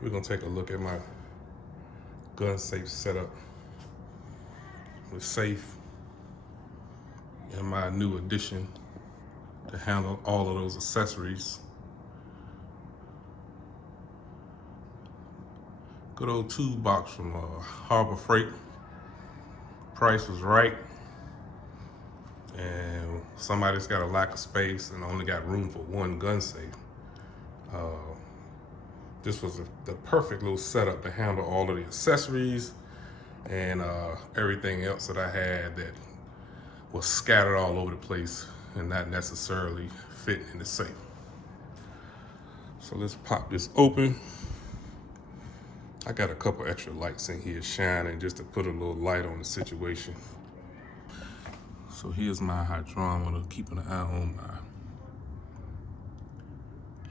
We're gonna take a look at my gun safe setup. The safe and my new addition to handle all of those accessories. Good old toolbox from Harbor Freight. Price was right. And somebody's got a lack of space and only got room for one gun safe. This was the perfect little setup to handle all of the accessories and everything else that I had that was scattered all over the place and not necessarily fit in the safe. So let's pop this open. I got a couple extra lights in here shining just to put a little light on the situation. So here's my hydrometer, keeping an eye on my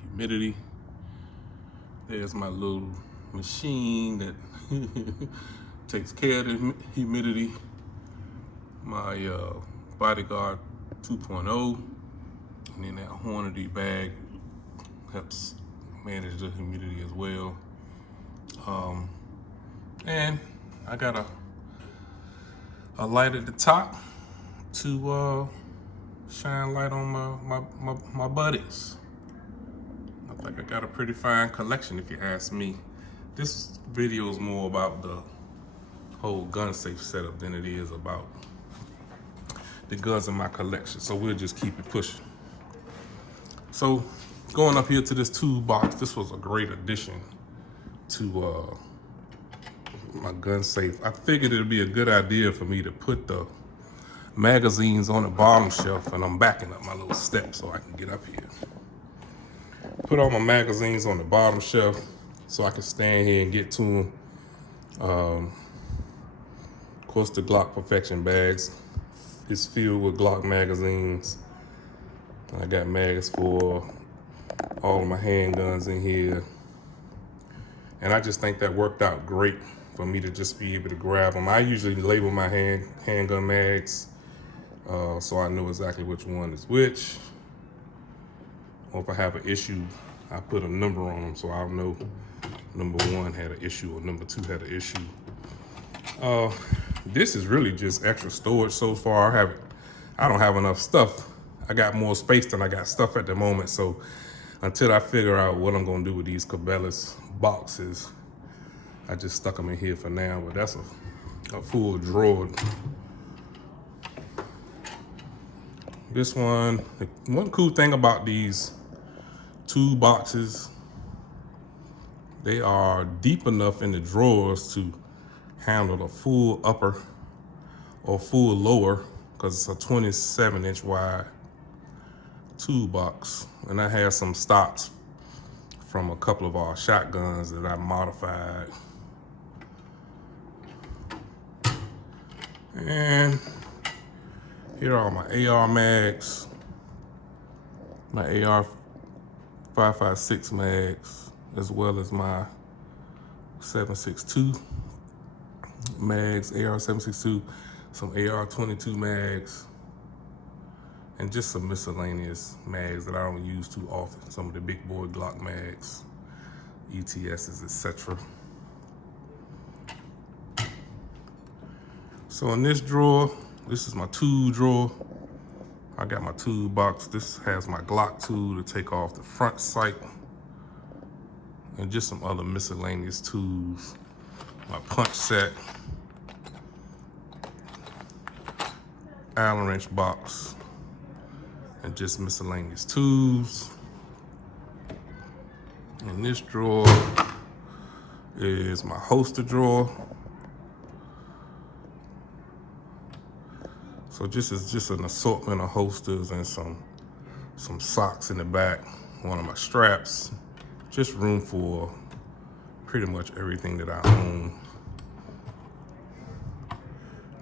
humidity. There's my little machine that takes care of the humidity. My Bodyguard 2.0, and then that Hornady bag helps manage the humidity as well. And I got a light at the top to shine light on my buddies. I think I got a pretty fine collection if you ask me. This video is more about the whole gun safe setup than it is about the guns in my collection. So we'll just keep it pushing. So going up here to this toolbox, this was a great addition to my gun safe. I figured it'd be a good idea for me to put the magazines on the bottom shelf, and I'm backing up my little step so I can get up here. Put all my magazines on the bottom shelf so I can stand here and get to them. Of course, the Glock Perfection bags is filled with Glock magazines. I got mags for all of my handguns in here. And I just think that worked out great for me to just be able to grab them. I usually label my handgun mags so I know exactly which one is which. Or if I have an issue, I put a number on them so I'll know number one had an issue or number two had an issue. This is really just extra storage so far. I don't have enough stuff. I got more space than I got stuff at the moment. So until I figure out what I'm gonna do with these Cabela's boxes, I just stuck them in here for now, but that's a full drawer. This one cool thing about these toolboxes, they are deep enough in the drawers to handle a full upper or full lower, because it's a 27-inch wide toolbox. And I have some stocks from a couple of our shotguns that I modified. And here are my AR mags, my AR 5.56 mags, as well as my 7.62 mags, AR 7.62, some AR 22 mags, and just some miscellaneous mags that I don't use too often. Some of the big boy Glock mags, ETSs, etc. So in this drawer, this is my tool drawer. I got my tool box. This has my Glock tool to take off the front sight, and just some other miscellaneous tools. My punch set, Allen wrench box, and just miscellaneous tools. In this drawer is my holster drawer. So this is just an assortment of holsters and some socks in the back, one of my straps, just room for pretty much everything that I own.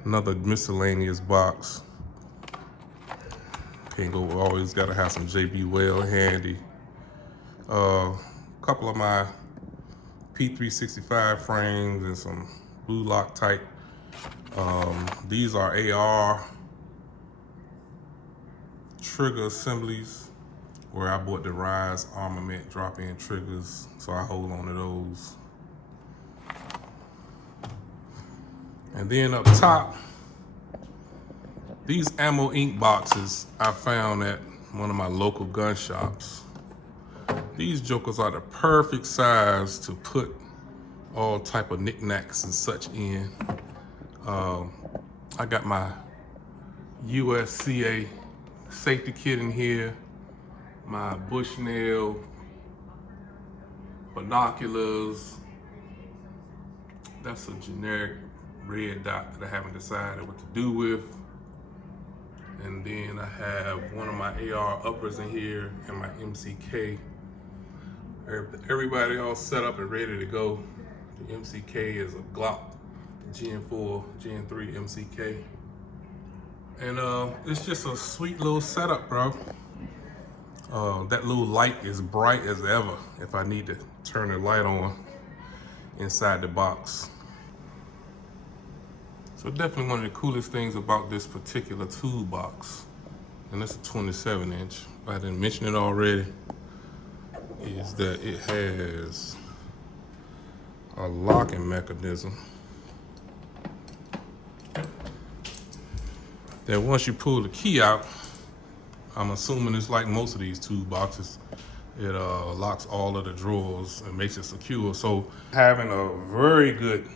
Another miscellaneous box. Can't go, always gotta have some JB Weld handy. Couple of my P365 frames and some blue Loctite. These are AR trigger assemblies where I bought the Rise Armament drop-in triggers, so I hold on to those. And then up top, these ammo ink boxes I found at one of my local gun shops. These jokers are the perfect size to put all type of knickknacks and such in. I got my USCA safety kit in here, my Bushnell binoculars. That's a generic red dot that I haven't decided what to do with. And then I have one of my AR uppers in here and my MCK. Everybody all set up and ready to go. The MCK is a Glock Gen 4, Gen 3 MCK. And it's just a sweet little setup, bro. That little light is bright as ever if I need to turn the light on inside the box. So definitely one of the coolest things about this particular toolbox, and it's a 27 inch, I didn't mention it already, is that it has a locking mechanism that once you pull the key out, I'm assuming it's like most of these toolboxes, it locks all of the drawers and makes it secure. So having a very good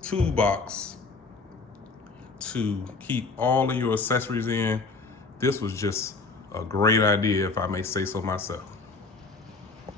toolbox to keep all of your accessories in, this was just a great idea, if I may say so myself.